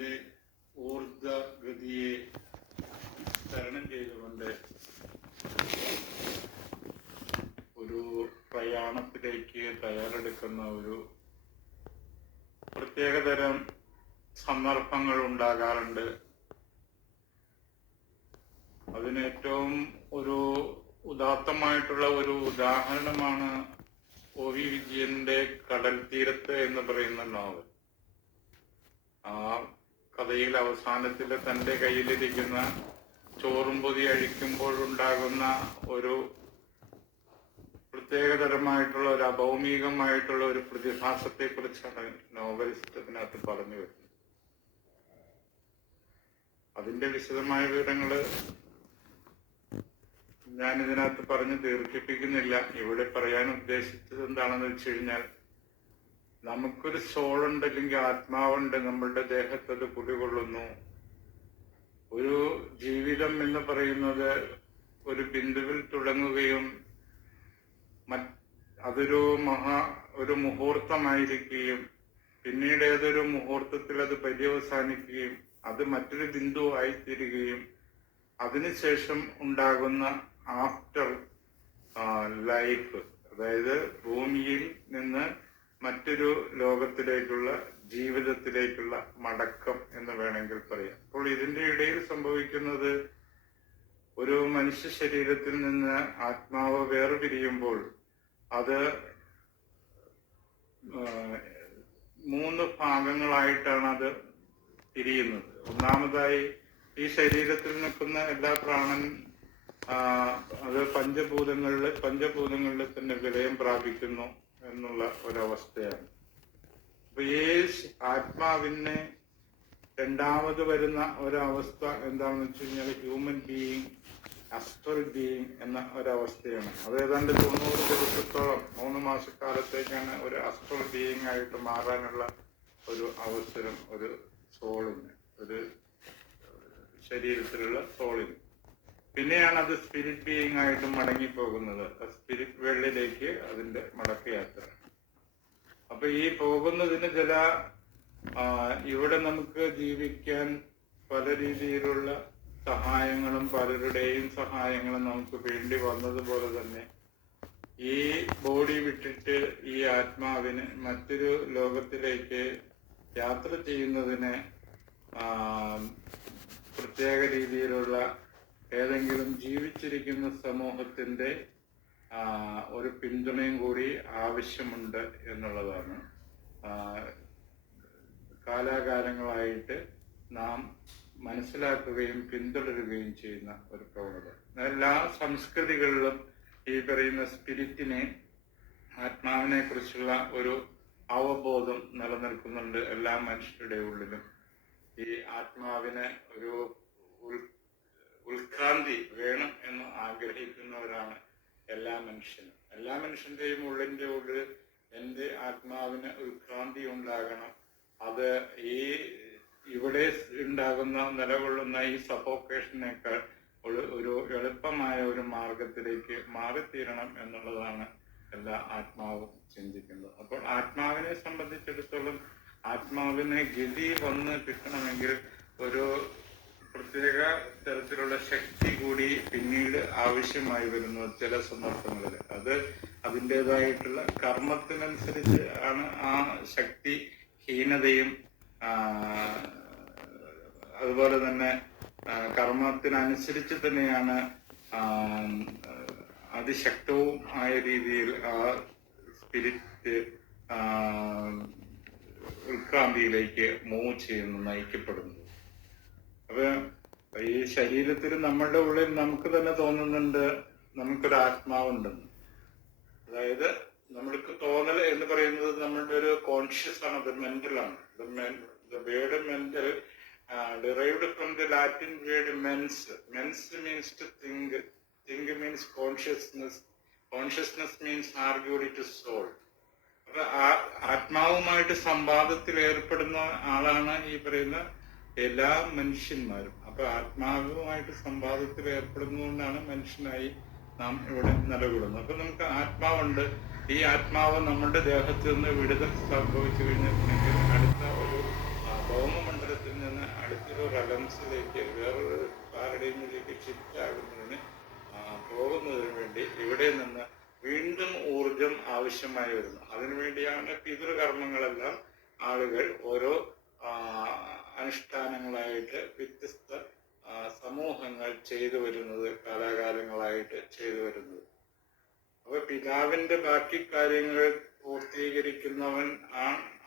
ജീവിതത്തിന്റെ ഊർജ ഗതിയെ തരണം ചെയ്തുകൊണ്ട് ഒരു പ്രയാണത്തിലേക്ക് തയ്യാറെടുക്കുന്ന ഒരു പ്രത്യേകതരം സന്ദർഭങ്ങൾ ഉണ്ടാകാറുണ്ട്. അതിനേറ്റവും ഒരു ഉദാത്തമായിട്ടുള്ള ഒരു ഉദാഹരണമാണ് ഒ വി വിജയന്റെ കടൽ തീരത്ത് എന്ന് പറയുന്ന നോവൽ ആ കഥയിൽ അവസാനത്തിൽ തന്റെ കയ്യിലിരിക്കുന്ന ചോറും പൊതി അഴിക്കുമ്പോഴുണ്ടാകുന്ന ഒരു പ്രത്യേകതരമായിട്ടുള്ള ഒരു അഭൗമികമായിട്ടുള്ള ഒരു പ്രതിഭാസത്തെ കുറിച്ചാണ് നോവലിസ്റ്റ് ഇതിനകത്ത് പറഞ്ഞു വരുന്നത്. അതിന്റെ വിശദമായ വിവരങ്ങൾ ഞാൻ ഇതിനകത്ത് പറഞ്ഞ് ദീർഘിപ്പിക്കുന്നില്ല. ഇവിടെ പറയാൻ ഉദ്ദേശിച്ചത് എന്താണെന്ന് വെച്ച് കഴിഞ്ഞാൽ നമുക്കൊരു സോളുണ്ട് അല്ലെങ്കിൽ ആത്മാവുണ്ട് നമ്മളുടെ ദേഹത്ത് അത് കുടികൊള്ളുന്നു ഒരു ജീവിതം എന്ന് പറയുന്നത് ഒരു ബിന്ദുവിൽ തുടങ്ങുകയും അതൊരു മഹാ ഒരു മുഹൂർത്തമായിരിക്കുകയും പിന്നീട് ഏതൊരു മുഹൂർത്തത്തിൽ അത് പര്യവസാനിക്കുകയും അത് മറ്റൊരു ബിന്ദു ആയിത്തീരുകയും അതിനുശേഷം ഉണ്ടാകുന്ന ആഫ്റ്റർ ലൈഫ്. അതായത് ഭൂമിയിൽ നിന്ന് മറ്റൊരു ലോകത്തിലേക്കുള്ള ജീവിതത്തിലേക്കുള്ള മടക്കം എന്ന് വേണമെങ്കിൽ പറയാം. അപ്പോൾ ഇതിന്റെ ഇടയിൽ സംഭവിക്കുന്നത് ഒരു മനുഷ്യ ശരീരത്തിൽ നിന്ന് ആത്മാവ് വേർപിരിയുമ്പോൾ അത് മൂന്ന് ഭാഗങ്ങളായിട്ടാണ് അത് തിരിയുന്നത്. ഒന്നാമതായി ഈ ശരീരത്തിൽ നിൽക്കുന്ന എല്ലാ പ്രാണൻ അത് പഞ്ചഭൂതങ്ങളിൽ പഞ്ചഭൂതങ്ങളിൽ തന്നെ വിലയം പ്രാപിക്കുന്നു. എന്നുള്ള ഒരവസ്ഥയാണ്. അപ്പൊ ഈ ആത്മാവിനെ രണ്ടാമത് വരുന്ന ഒരവസ്ഥ എന്താണെന്ന് വെച്ച് കഴിഞ്ഞാൽ ഹ്യൂമൻ ബീയിങ് അസ്ട്രൽ ബീയിങ് എന്ന ഒരവസ്ഥയാണ്. അത് ഏതാണ്ട് തൊണ്ണൂറ് ദിവസത്തോളം മൂന്ന് മാസക്കാലത്തേക്കാണ് ഒരു അസ്ട്രൽ ബീയിങ് ആയിട്ട് മാറാനുള്ള ഒരു അവസരം ഒരു സോളിന് ഒരു ശരീരത്തിലുള്ള സോളിന് പിന്നെയാണ് അത് സ്പിരിറ്റ് ബീയിങ് ആയിട്ട് മടങ്ങി മടങ്ങിപ്പോകുന്നത് സ്പിരിറ്റ് വേൾഡിലേക്ക് അതിന്റെ മടക്കയാത്ര. അപ്പൊ ഈ പോകുന്നതിന് ചില ഇവിടെ നമുക്ക് ജീവിക്കാൻ പല രീതിയിലുള്ള സഹായങ്ങളും പലരുടെയും സഹായങ്ങളും നമുക്ക് വേണ്ടി വന്നതുപോലെ തന്നെ ഈ ബോഡി വിട്ടിട്ട് ഈ ആത്മാവിന് മറ്റൊരു ലോകത്തിലേക്ക് യാത്ര ചെയ്യുന്നതിന് പ്രത്യേക രീതിയിലുള്ള ഏതെങ്കിലും ജീവിച്ചിരിക്കുന്ന സമൂഹത്തിന്റെ ഒരു പിന്തുണയും കൂടി ആവശ്യമുണ്ട് എന്നുള്ളതാണ്. കാലാകാലങ്ങളായിട്ട് നാം മനസ്സിലാക്കുകയും പിന്തുടരുകയും ചെയ്യുന്ന ഒരു പ്രവണത. എല്ലാ സംസ്കൃതികളിലും ഈ പറയുന്ന സ്പിരിറ്റിനെ ആത്മാവിനെ കുറിച്ചുള്ള ഒരു അവബോധം നിലനിൽക്കുന്നുണ്ട് എല്ലാ മനുഷ്യരുടെ ഉള്ളിലും. ഈ ആത്മാവിനെ ഒരു ഉൾക്രാന്തി വേണം എന്ന് ആഗ്രഹിക്കുന്നവരാണ് എല്ലാ മനുഷ്യനും. എല്ലാ മനുഷ്യന്റെയും ഉള്ളിന്റെ ഉള്ളിൽ എന്റെ ആത്മാവിന് ഉത്ക്രാന്തി ഉണ്ടാകണം. അത് ഈ ഇവിടെ ഉണ്ടാകുന്ന നിലകൊള്ളുന്ന ഈ സഫോക്കേഷനേക്കാൾ ഒരു എളുപ്പമായ ഒരു മാർഗത്തിലേക്ക് മാറിത്തീരണം എന്നുള്ളതാണ് എല്ലാ ആത്മാവും ചിന്തിക്കുന്നത്. അപ്പോൾ ആത്മാവിനെ സംബന്ധിച്ചിടത്തോളം ആത്മാവിനെ ഗതി വന്ന് കിട്ടണമെങ്കിൽ ഒരു പ്രത്യേക തരത്തിലുള്ള ശക്തി കൂടി പിന്നീട് ആവശ്യമായി വരുന്നു ചില സന്ദർഭങ്ങളിൽ. അത് അതിന്റെതായിട്ടുള്ള കർമ്മത്തിനനുസരിച്ച് ആണ് ആ ശക്തി ഹീനതയും അതുപോലെ തന്നെ കർമ്മത്തിനനുസരിച്ച് തന്നെയാണ് അതിശക്തവും ആയ രീതിയിൽ ആ സ്പിരിറ്റ് ഉത്ക്രാന്തിയിലേക്ക് മൂവ് ചെയ്യുന്നു നയിക്കപ്പെടുന്നു അപ്പൊ ഈ ശരീരത്തിൽ നമ്മളുടെ ഉള്ളിൽ നമുക്ക് തന്നെ തോന്നുന്നുണ്ട് നമുക്കൊരു ആത്മാവുണ്ടെന്ന്. അതായത് നമ്മൾക്ക് തോന്നൽ എന്ന് പറയുന്നത് നമ്മളുടെ ഒരു കോൺഷ്യസ് ആണ് അത് മെന്റലാണ് word mental derived from the Latin word mens mens means to think think means consciousness consciousness means argued to soul അപ്പൊ ആത്മാവുമായിട്ട് സംവാദത്തിൽ ഏർപ്പെടുന്ന ആളാണ് ഈ പറയുന്ന എല്ലാ മനുഷ്യന്മാരും അപ്പൊ ആത്മാവുമായിട്ട് സംവാദത്തിൽ ഏർപ്പെടുന്നതുകൊണ്ടാണ് മനുഷ്യനായി നാം ഇവിടെ നിലകൊള്ളുന്നത്. അപ്പൊ നമുക്ക് ആത്മാവുണ്ട്. ഈ ആത്മാവ് നമ്മുടെ ദേഹത്ത് നിന്ന് വിടുതൽ സംഭവിച്ചു കഴിഞ്ഞിട്ടുണ്ടെങ്കിൽ അടുത്ത ഒരു ഭൗമമണ്ഡലത്തിൽ നിന്ന് അടുത്തൊരു റലംസിലേക്ക് വേറൊരു പാരഡൈമിലേക്ക് ഷിഫ്റ്റ് ആകുന്നതിന് പോകുന്നതിന് വേണ്ടി ഇവിടെ നിന്ന് വീണ്ടും ഊർജം ആവശ്യമായി വരുന്നു. അതിനുവേണ്ടിയാണ് പിതൃകർമ്മങ്ങളെല്ലാം ആളുകൾ ഓരോ ആ, അനുഷ്ഠാനങ്ങളായിട്ട് വ്യത്യസ്ത സമൂഹങ്ങൾ ചെയ്തു വരുന്നത് കാലാകാലങ്ങളായിട്ട് ചെയ്തു വരുന്നത്. അപ്പൊ പിതാവിന്റെ ബാക്കി കാര്യങ്ങൾ പൂർത്തീകരിക്കുന്നവൻ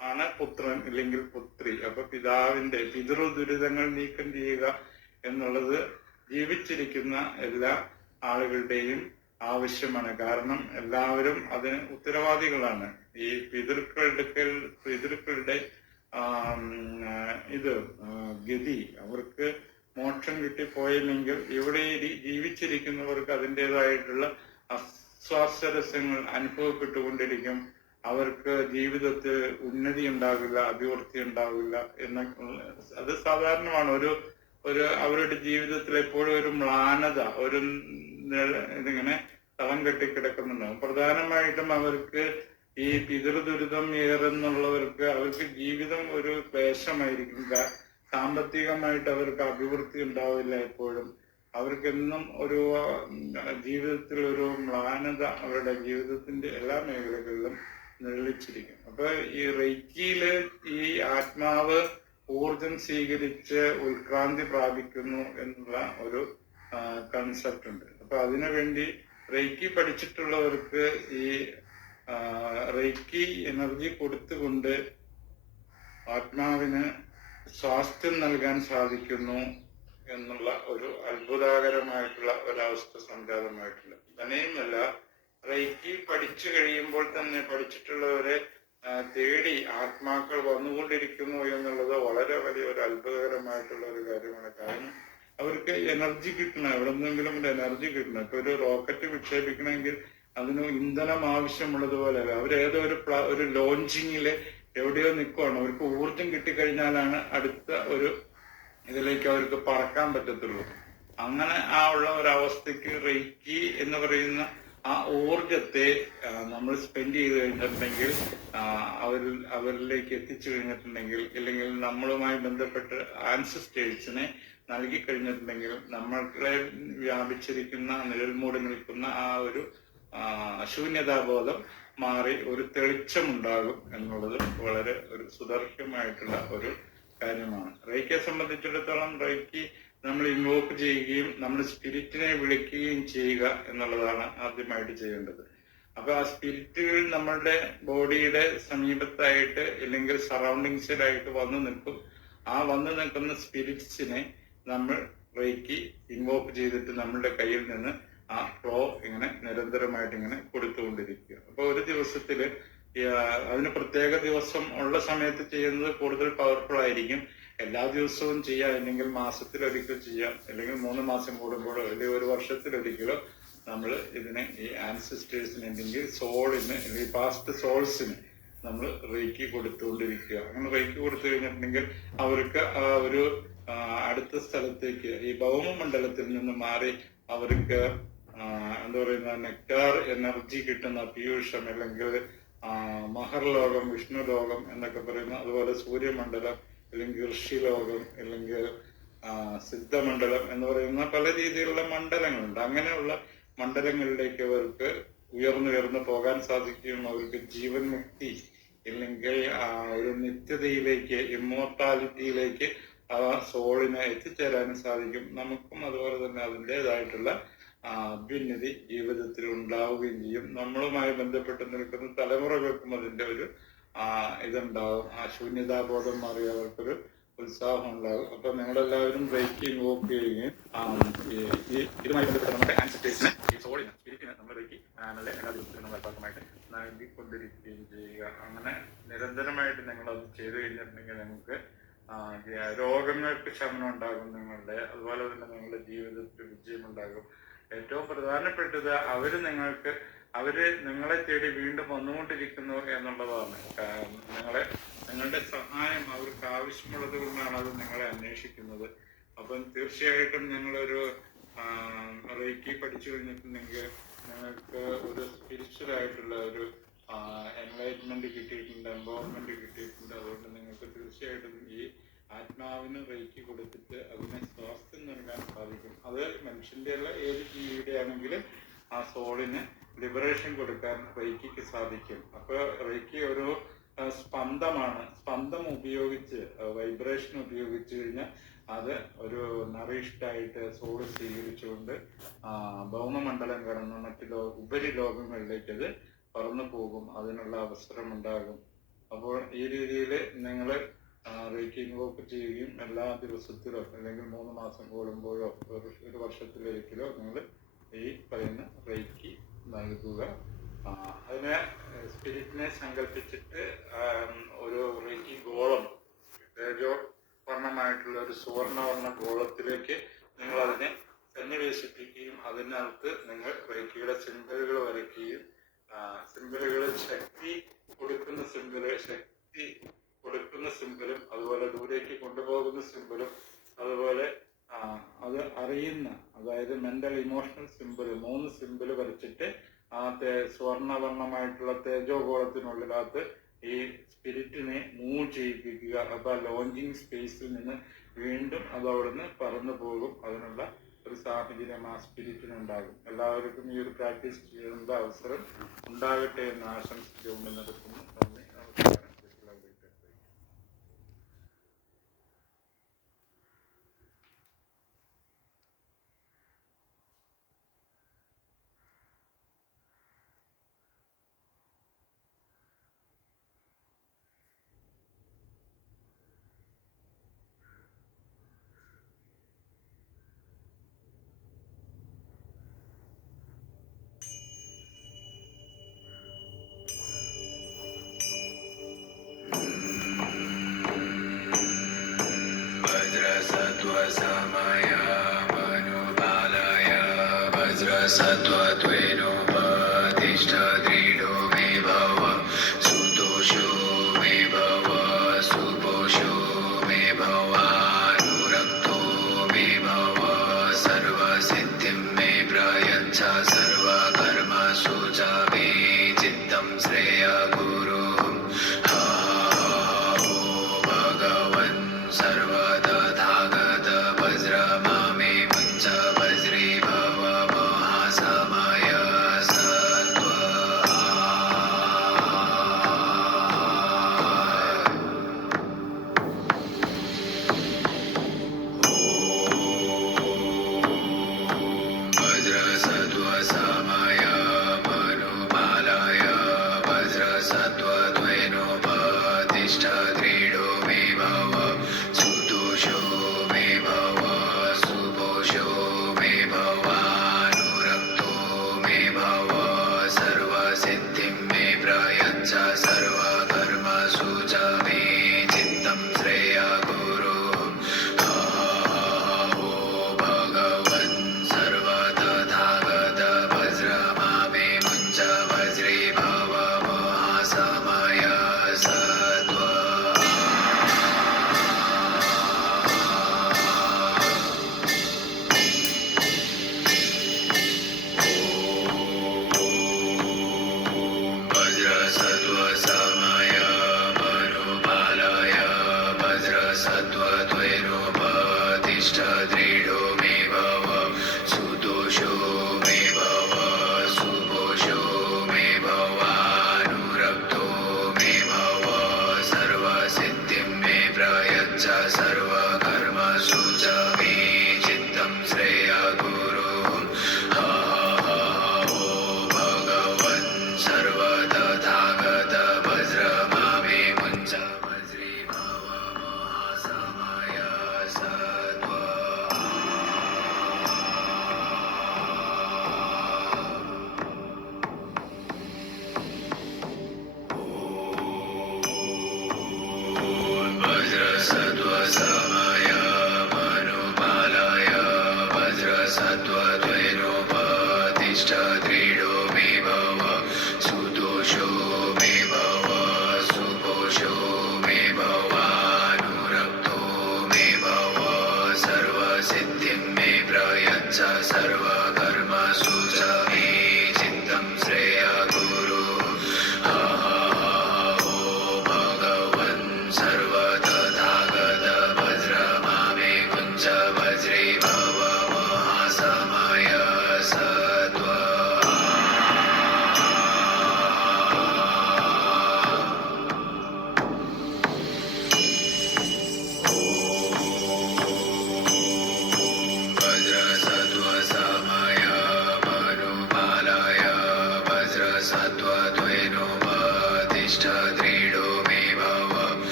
ആണ് പുത്രൻ അല്ലെങ്കിൽ പുത്രി. അപ്പൊ പിതാവിന്റെ പിതൃ ദുരിതങ്ങൾ നീക്കം ചെയ്യുക എന്നുള്ളത് ജീവിച്ചിരിക്കുന്ന എല്ലാ ആളുകളുടെയും ആവശ്യമാണ്. കാരണം എല്ലാവരും അതിന് ഉത്തരവാദികളാണ്. ഈ പിതൃക്കളുടെ പിതൃക്കളുടെ ഇത് ഗതി. അവർക്ക് മോക്ഷം കിട്ടി കിട്ടിപ്പോയില്ലെങ്കിൽ ഇവിടെ ജീവിച്ചിരിക്കുന്നവർക്ക് അതിന്റെതായിട്ടുള്ള അസ്വാസ്ഥരസ്യങ്ങൾ അനുഭവപ്പെട്ടുകൊണ്ടിരിക്കും. അവർക്ക് ജീവിതത്തിൽ ഉന്നതി ഉണ്ടാകില്ല അഭിവൃദ്ധി ഉണ്ടാകില്ല എന്ന അത് സാധാരണമാണ്. ഒരു ഒരു അവരുടെ ജീവിതത്തിൽ എപ്പോഴും ഒരു മ്ലാനത ഒരു ഇതിങ്ങനെ തളം കെട്ടിക്കിടക്കുന്നുണ്ടാവും പ്രധാനമായിട്ടും അവർക്ക് ഈ പിതൃദുരിതം ഏറെന്നുള്ളവർക്ക് അവർക്ക് ജീവിതം ഒരു ക്ലേശമായിരിക്കും. സാമ്പത്തികമായിട്ട് അവർക്ക് അഭിവൃദ്ധി ഉണ്ടാവില്ല എപ്പോഴും. അവർക്കെന്നും ഒരു ജീവിതത്തിൽ ഒരു മ്ലാനത അവരുടെ ജീവിതത്തിന്റെ എല്ലാ മേഖലകളിലും നിഴലിച്ചിരിക്കും. അപ്പൊ ഈ റെയ്ക്കിയിൽ ഈ ആത്മാവ് ഊർജം സ്വീകരിച്ച് ഉത്ക്രാന്തി പ്രാപിക്കുന്നു എന്നുള്ള ഒരു കൺസെപ്റ്റ് ഉണ്ട്. അപ്പൊ അതിനുവേണ്ടി റെയ്ക്കി പഠിച്ചിട്ടുള്ളവർക്ക് ഈ ആ, റെയ്ക്കി എനർജി കൊടുത്തുകൊണ്ട് ആത്മാവിന് സ്വാസ്ഥ്യം നൽകാൻ സാധിക്കുന്നു എന്നുള്ള ഒരു അത്ഭുതകരമായിട്ടുള്ള ഒരവസ്ഥ സംജാതമായിട്ടുണ്ട്. തന്നെയുമല്ല റേക്കി പഠിച്ചു കഴിയുമ്പോൾ തന്നെ പഠിച്ചിട്ടുള്ളവരെ തേടി ആത്മാക്കൾ വന്നുകൊണ്ടിരിക്കുന്നു എന്നുള്ളത് വളരെ വലിയ ഒരു അത്ഭുതകരമായിട്ടുള്ള ഒരു കാര്യമാണ്. കാരണം അവർക്ക് എനർജി കിട്ടണം. എവിടെ നിന്നെങ്കിലും എനർജി കിട്ടണം. ഇപ്പൊ ഒരു റോക്കറ്റ് വിക്ഷേപിക്കണമെങ്കിൽ അതിന് ഇന്ധനം ആവശ്യമുള്ളതുപോലെ അവർ ഏതോ ഒരു ഒരു ലോഞ്ചിങ്ങിൽ എവിടെയോ നിൽക്കുവാണ് അവർക്ക് ഊർജം കിട്ടിക്കഴിഞ്ഞാലാണ് അടുത്ത ഒരു ഇതിലേക്ക് അവർക്ക് പറക്കാൻ പറ്റത്തുള്ളൂ. അങ്ങനെ ആ ഉള്ള ഒരവസ്ഥയ്ക്ക് റേക്കി എന്ന് പറയുന്ന ആ ഊർജത്തെ നമ്മൾ സ്പെൻഡ് ചെയ്ത് കഴിഞ്ഞിട്ടുണ്ടെങ്കിൽ അവരിൽ അവരിലേക്ക് എത്തിച്ചു കഴിഞ്ഞിട്ടുണ്ടെങ്കിൽ ഇല്ലെങ്കിൽ നമ്മളുമായി ബന്ധപ്പെട്ട് ആൻസിസ്റ്റേഴ്സിനെ നൽകി കഴിഞ്ഞിട്ടുണ്ടെങ്കിൽ നമ്മളെ വ്യാപിച്ചിരിക്കുന്ന നിഴൽമൂടി നിൽക്കുന്ന ആ ഒരു ശൂന്യതാബോധം മാറി ഒരു തെളിച്ചമുണ്ടാകും എന്നുള്ളത് വളരെ ഒരു സുദർശമായിട്ടുള്ള ഒരു കാര്യമാണ്. റൈക്കെ സംബന്ധിച്ചിടത്തോളം റൈക്കി നമ്മൾ ഇൻവോക്ക് ചെയ്യുകയും നമ്മൾ സ്പിരിറ്റിനെ വിളിക്കുകയും ചെയ്യുക എന്നുള്ളതാണ് ആദ്യമായിട്ട് ചെയ്യേണ്ടത്. അപ്പൊ ആ സ്പിരിറ്റുകൾ നമ്മളുടെ ബോഡിയുടെ സമീപത്തായിട്ട് അല്ലെങ്കിൽ സറൗണ്ടിങ്സിലായിട്ട് വന്നു നിൽക്കും. ആ വന്നു നിൽക്കുന്ന സ്പിരിറ്റ്സിനെ നമ്മൾ റേക്കി ഇൻവോക്ക് ചെയ്തിട്ട് നമ്മളുടെ കയ്യിൽ നിന്ന് ആ ഫ്ലോ ഇങ്ങനെ നിരന്തരമായിട്ട് ഇങ്ങനെ കൊടുത്തുകൊണ്ടിരിക്കുക. അപ്പൊ ഒരു ദിവസത്തിൽ അതിന് പ്രത്യേക ദിവസം ഉള്ള സമയത്ത് ചെയ്യുന്നത് കൂടുതൽ പവർഫുൾ ആയിരിക്കും. എല്ലാ ദിവസവും ചെയ്യാം അല്ലെങ്കിൽ മാസത്തിലൊരിക്കൽ ചെയ്യാം അല്ലെങ്കിൽ മൂന്ന് മാസം കൂടുമ്പോഴോ അല്ലെങ്കിൽ ഒരു വർഷത്തിലൊരിക്കലോ നമ്മൾ ഇതിനെ ഈ ആൻസിസ്റ്റേഴ്സിന് അല്ലെങ്കിൽ സോളിന് അല്ലെങ്കിൽ പാസ്റ്റ് സോൾസിന് നമ്മൾ റേക്കി കൊടുത്തുകൊണ്ടിരിക്കുക. അങ്ങനെ റേക്കി കൊടുത്തു കഴിഞ്ഞിട്ടുണ്ടെങ്കിൽ അവർക്ക് ആ ഒരു അടുത്ത സ്ഥലത്തേക്ക് ഈ ഭൗമമണ്ഡലത്തിൽ നിന്ന് മാറി അവർക്ക് എന്താ പറയുന്ന നെക്ടാർ എനർജി കിട്ടുന്ന പീയൂഷം അല്ലെങ്കിൽ മഹർലോകം വിഷ്ണു ലോകം എന്നൊക്കെ പറയുന്ന അതുപോലെ സൂര്യമണ്ഡലം അല്ലെങ്കിൽ ഋഷിലോകം അല്ലെങ്കിൽ സിദ്ധമണ്ഡലം എന്ന് പറയുന്ന പല രീതിയിലുള്ള മണ്ഡലങ്ങളുണ്ട്. അങ്ങനെയുള്ള മണ്ഡലങ്ങളിലേക്ക് അവർക്ക് ഉയർന്നുയർന്ന് പോകാൻ സാധിക്കും അവർക്ക് ജീവൻ മുക്തി ഇല്ലെങ്കിൽ ഒരു നിത്യതയിലേക്ക് ഇമ്മോർട്ടാലിറ്റിയിലേക്ക് ആ സോളിനെ എത്തിച്ചേരാനും സാധിക്കും. നമുക്കും അതുപോലെ തന്നെ അതിന്റെതായിട്ടുള്ള അഭ്യുന്നതി ജീവിതത്തിൽ ഉണ്ടാവുകയും ചെയ്യും. നമ്മളുമായി ബന്ധപ്പെട്ട് നിൽക്കുന്ന തലമുറകൾക്കും അതിന്റെ ഒരു ഇതുണ്ടാവും. ആ ശൂന്യതാബോധം മാറി അവർക്കൊരു ഉത്സാഹം ഉണ്ടാകും. അപ്പൊ നിങ്ങളെല്ലാവരും ബ്രേക്ക് വോക്ക് ചെയ്യുകയും ഇതുമായി ബന്ധപ്പെട്ട് നമ്മുടെ ആൻസിറ്റേഴ്സിന് ഈ സോളിന് സ്പിരിറ്റിന് നമ്മൾ ബ്രേക്ക് നല്ല എല്ലാ ദിവസത്തിലും നമ്മൾ നൽകിക്കൊണ്ടിരിക്കുകയും ചെയ്യുക. അങ്ങനെ നിരന്തരമായിട്ട് നിങ്ങൾ അത് ചെയ്തു കഴിഞ്ഞിട്ടുണ്ടെങ്കിൽ നിങ്ങൾക്ക് രോഗങ്ങൾക്ക് ശമനം ഉണ്ടാകും നിങ്ങളുടെ. അതുപോലെ തന്നെ നിങ്ങളുടെ ജീവിതത്തിൽ വിജയം ഉണ്ടാകും. ഏറ്റവും പ്രധാനപ്പെട്ടത് അവർ നിങ്ങൾക്ക് അവർ നിങ്ങളെ തേടി വീണ്ടും വന്നുകൊണ്ടിരിക്കുന്നു എന്നുള്ളതാണ്. നിങ്ങളെ നിങ്ങളുടെ സഹായം അവർക്ക് ആവശ്യമുള്ളത് കൊണ്ടാണ് അത് നിങ്ങളെ അന്വേഷിക്കുന്നത്. അപ്പം തീർച്ചയായിട്ടും നിങ്ങളൊരു റേക്കി പഠിച്ചു കഴിഞ്ഞിട്ടുണ്ടെങ്കിൽ നിങ്ങൾക്ക് ഒരു സ്പിരിച്വൽ ആയിട്ടുള്ള ഒരു എൻലൈറ്റ്മെന്റ് കിട്ടിയിട്ടുണ്ട് എംപവർമെന്റ് കിട്ടിയിട്ടുണ്ട്. അതുകൊണ്ട് നിങ്ങൾക്ക് തീർച്ചയായിട്ടും ഈ ആത്മാവിന് റേക്കി കൊടുത്തിട്ട് അതിനെ സ്വാസ്ഥ്യം നൽകാൻ സാധിക്കും. അത് മനുഷ്യന്റെ ഉള്ള ഏത് ജീവിയുടെ ആണെങ്കിലും ആ സോളിന് ലിബറേഷൻ കൊടുക്കാൻ റേക്കിക്ക് സാധിക്കും. അപ്പൊ റേക്കി ഒരു സ്പന്ദമാണ്. സ്പന്ദം ഉപയോഗിച്ച് വൈബ്രേഷൻ ഉപയോഗിച്ച് കഴിഞ്ഞാൽ അത് ഒരു നറിഷ്ടായിട്ട് സോൾ സ്വീകരിച്ചുകൊണ്ട് ഭൗമമണ്ഡലം കടന്ന് മറ്റു ലോ ഉപരി ലോകങ്ങളിലേക്ക് അത് പറന്നു പോകും. അതിനുള്ള അവസരം ഉണ്ടാകും അപ്പോൾ ഈ രീതിയിൽ നിങ്ങൾ റേക്കിംഗ് വർക്ക് ചെയ്യുകയും എല്ലാ ദിവസത്തിലോ അല്ലെങ്കിൽ മൂന്ന് മാസം കൂടുമ്പോഴോ ഒരു വർഷത്തിലൊരിക്കലോ നിങ്ങൾ ഈ പറയുന്ന റേക്കി നൽകുക. അതിനെ സ്പിരിറ്റിനെ സങ്കല്പിച്ചിട്ട് ഒരു റേക്കി ഗോളം വർണമായിട്ടുള്ള ഒരു സുവർണവർണ ഗോളത്തിലേക്ക് നിങ്ങൾ അതിനെ സന്നിവേശിപ്പിക്കുകയും അതിനകത്ത് നിങ്ങൾ റേക്കിയുടെ സിമ്പലുകൾ വരയ്ക്കുകയും സിംബലുകൾ ശക്തി അറിയുന്ന അതായത് മെന്റൽ ഇമോഷണൽ സിമ്പിൾ മൂന്ന് സിമ്പിൾ വരച്ചിട്ട് ആ തേ സ്വർണവർണമായിട്ടുള്ള തേജോഗോളത്തിനുള്ളിലകത്ത് ഈ സ്പിരിറ്റിനെ മൂവ് ചെയ്യിപ്പിക്കുക. അപ്പൊ ആ ലോഞ്ചിങ് സ്പേസിൽ നിന്ന് വീണ്ടും അത് അവിടുന്ന് പറന്നു പോകും. അതിനുള്ള ഒരു സാഹചര്യം ആ സ്പിരിറ്റിനുണ്ടാകും. എല്ലാവർക്കും ഈ ഒരു പ്രാക്ടീസ് ചെയ്യേണ്ട അവസരം ഉണ്ടാകട്ടെ എന്ന് ആശംസിച്ചുകൊണ്ട് നടക്കുന്നു. നന്ദി. നമസ്കാരം. समय मनुबालय भद्रवेनोपधिष्ठात्रि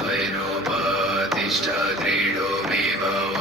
वज्रसत्त्वत्वेनोपतिष्ठ दृढो मे भव